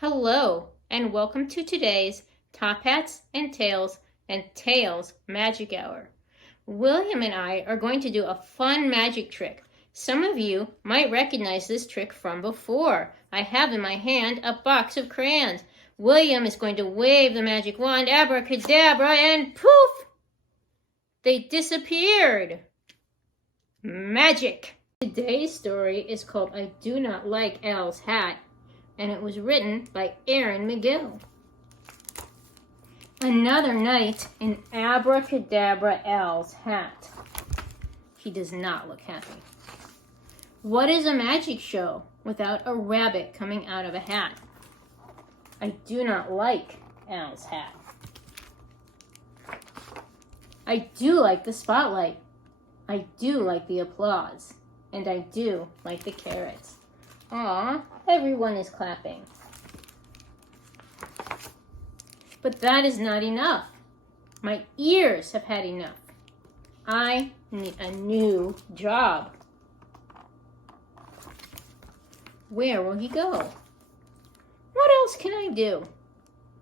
Hello, and welcome to today's Top Hats and Tails Magic Hour. William and I are going to do a fun magic trick. Some of you might recognize this trick from before. I have in my hand a box of crayons. William is going to wave the magic wand, abracadabra, and poof! They disappeared. Magic! Today's story is called I Do Not Like Al's Hat, and it was written by Aaron McGill. Another night in Abracadabra Al's hat. He does not look happy. What is a magic show without a rabbit coming out of a hat? I do not like Al's hat. I do like the spotlight. I do like the applause. And I do like the carrots. Aw, everyone is clapping. But that is not enough. My ears have had enough. I need a new job. Where will he go? What else can I do?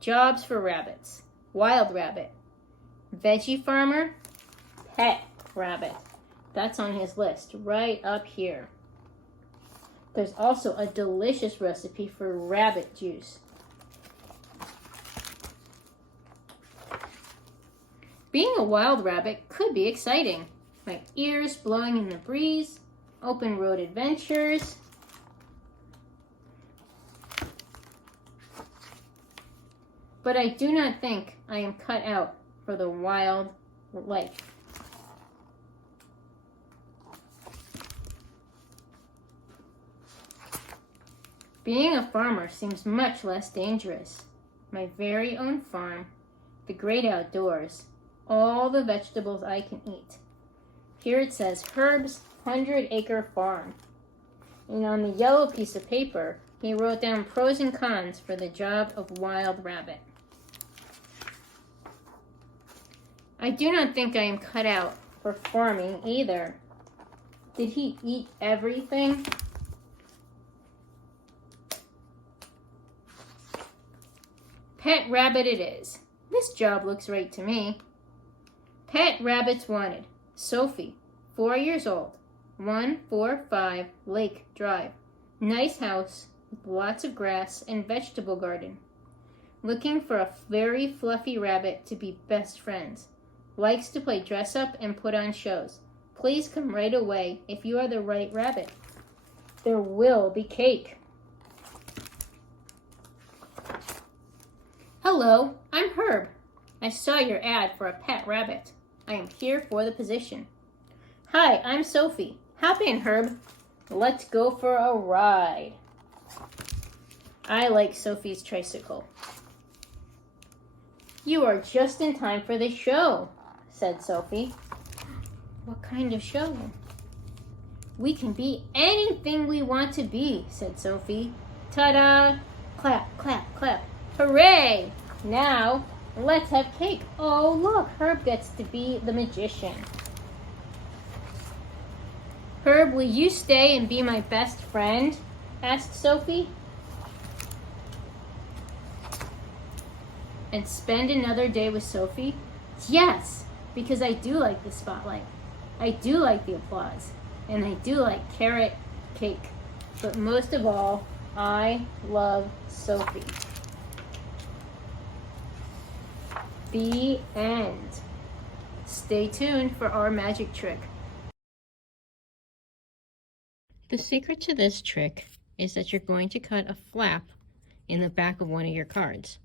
Jobs for rabbits. Wild rabbit. Veggie farmer. Pet rabbit. That's on his list right up here. There's also a delicious recipe for rabbit juice. Being a wild rabbit could be exciting. My ears blowing in the breeze, open road adventures. But I do not think I am cut out for the wild life. Being a farmer seems much less dangerous. My very own farm, the great outdoors, all the vegetables I can eat. Here it says Herb's 100-acre farm. And on the yellow piece of paper, he wrote down pros and cons for the job of wild rabbit. I do not think I am cut out for farming either. Did he eat everything? Pet rabbit it is. This job looks right to me. Pet rabbits wanted. Sophie, 4 years old, 145 Lake Drive. Nice house with lots of grass and vegetable garden. Looking for a very fluffy rabbit to be best friends. Likes to play dress up and put on shows. Please come right away if you are the right rabbit. There will be cake. Hello, I'm Herb. I saw your ad for a pet rabbit. I am here for the position. Hi, I'm Sophie. Hop in, Herb. Let's go for a ride. I like Sophie's tricycle. You are just in time for the show, said Sophie. What kind of show? We can be anything we want to be, said Sophie. Ta-da! Clap, clap, clap. Hooray! Now, let's have cake. Oh, look, Herb gets to be the magician. Herb, will you stay and be my best friend? Asked Sophie. And spend another day with Sophie? Yes, because I do like the spotlight. I do like the applause. And I do like carrot cake. But most of all, I love Sophie. The end. Stay tuned for our magic trick. The secret to this trick is that you're going to cut a flap in the back of one of your cards.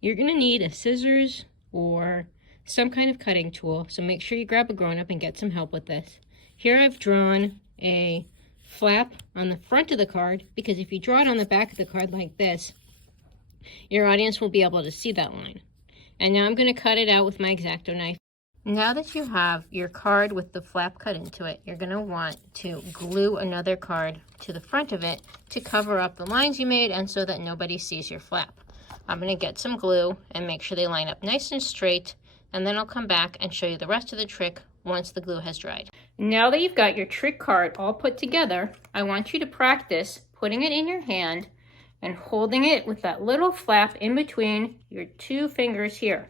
You're going to need a scissors or some kind of cutting tool, so make sure you grab a grown-up and get some help with this. Here I've drawn a flap on the front of the card, because if you draw it on the back of the card like this, your audience will be able to see that line. And now I'm going to cut it out with my X-Acto knife. Now that you have your card with the flap cut into it, you're going to want to glue another card to the front of it to cover up the lines you made and so that nobody sees your flap. I'm going to get some glue and make sure they line up nice and straight, and then I'll come back and show you the rest of the trick once the glue has dried. Now that you've got your trick card all put together, I want you to practice putting it in your hand and holding it with that little flap in between your two fingers here.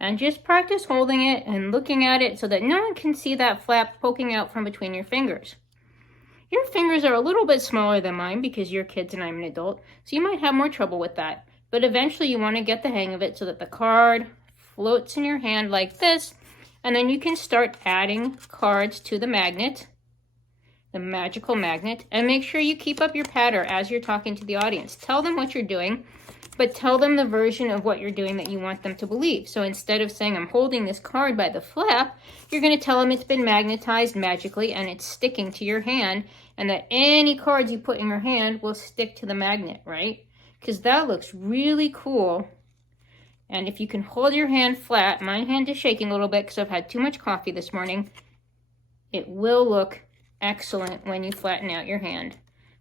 And just practice holding it and looking at it so that no one can see that flap poking out from between your fingers. Your fingers are a little bit smaller than mine because you're kids and I'm an adult, so you might have more trouble with that. But eventually you want to get the hang of it so that the card floats in your hand like this, and then you can start adding cards to the magnet, the magical magnet, and make sure you keep up your patter as you're talking to the audience. Tell them what you're doing, but tell them the version of what you're doing that you want them to believe. So instead of saying, I'm holding this card by the flap, you're going to tell them it's been magnetized magically and it's sticking to your hand, and that any cards you put in your hand will stick to the magnet, right? Because that looks really cool. And if you can hold your hand flat, my hand is shaking a little bit because I've had too much coffee this morning, it will look excellent when you flatten out your hand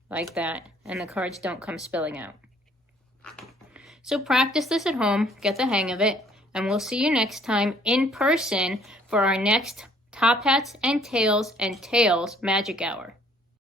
like that and the cards don't come spilling out. So practice this at home, get the hang of it, and we'll see you next time in person for our next Top Hats and Tails Magic Hour.